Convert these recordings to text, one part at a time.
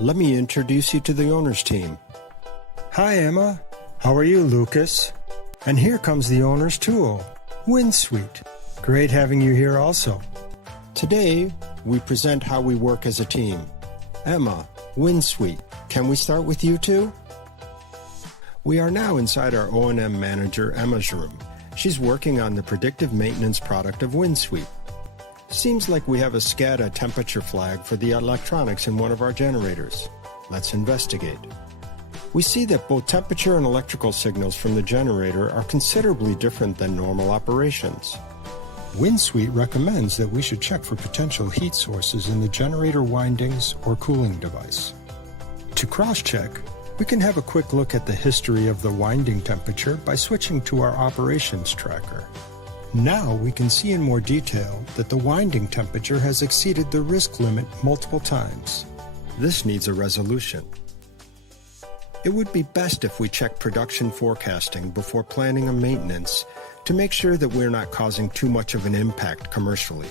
Let me introduce you to the owner's team. Hi, Emma. How are you, Lucas? And here comes the owner's tool, WindSuite. Great having you here also. Today, we present how we work as a team. Emma, WindSuite, can we start with you two? We are now inside our O&M manager, Emma's room. She's working on the predictive maintenance product of WindSuite. Seems like we have a SCADA temperature flag for the electronics in one of our generators. Let's investigate. We see that both temperature and electrical signals from the generator are considerably different than normal operations. WindSuite recommends that we should check for potential heat sources in the generator windings or cooling device. To cross-check, we can have a quick look at the history of the winding temperature by switching to our operations tracker. Now we can see in more detail that the winding temperature has exceeded the risk limit multiple times. This needs a resolution. It would be best if we check production forecasting before planning a maintenance to make sure that we're not causing too much of an impact commercially.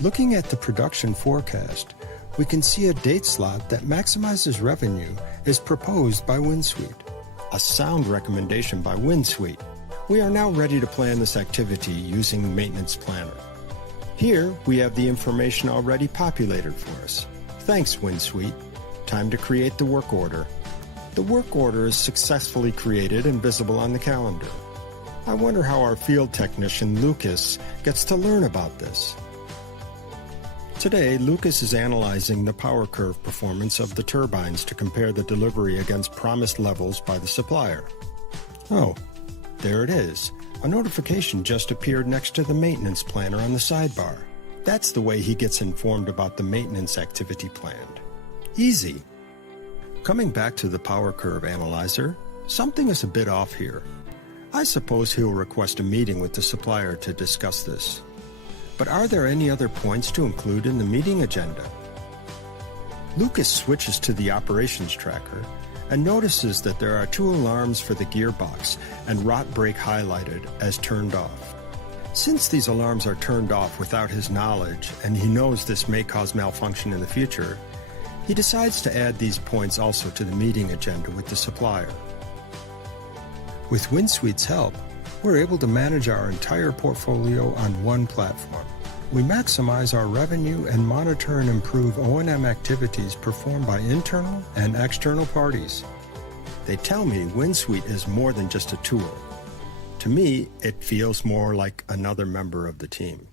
Looking at the production forecast, we can see a date slot that maximizes revenue is proposed by WindSuite. A sound recommendation by WindSuite. We are now ready to plan this activity using the Maintenance Planner. Here, we have the information already populated for us. Thanks, WindSuite. Time to create the work order. The work order is successfully created and visible on the calendar. I wonder how our field technician, Lucas, gets to learn about this. Today, Lucas is analyzing the power curve performance of the turbines to compare the delivery against promised levels by the supplier. Oh, there it is. A notification just appeared next to the maintenance planner on the sidebar. That's the way he gets informed about the maintenance activity planned. Easy. Coming back to the power curve analyzer, something is a bit off here. I suppose he'll request a meeting with the supplier to discuss this. But are there any other points to include in the meeting agenda? Lucas switches to the operations tracker and notices that there are 2 alarms for the gearbox and rot brake highlighted as turned off. Since these alarms are turned off without his knowledge and he knows this may cause malfunction in the future, he decides to add these points also to the meeting agenda with the supplier. With WindSuite's help, we're able to manage our entire portfolio on one platform. We maximize our revenue and monitor and improve O&M activities performed by internal and external parties. They tell me WindSuite is more than just a tool. To me, it feels more like another member of the team.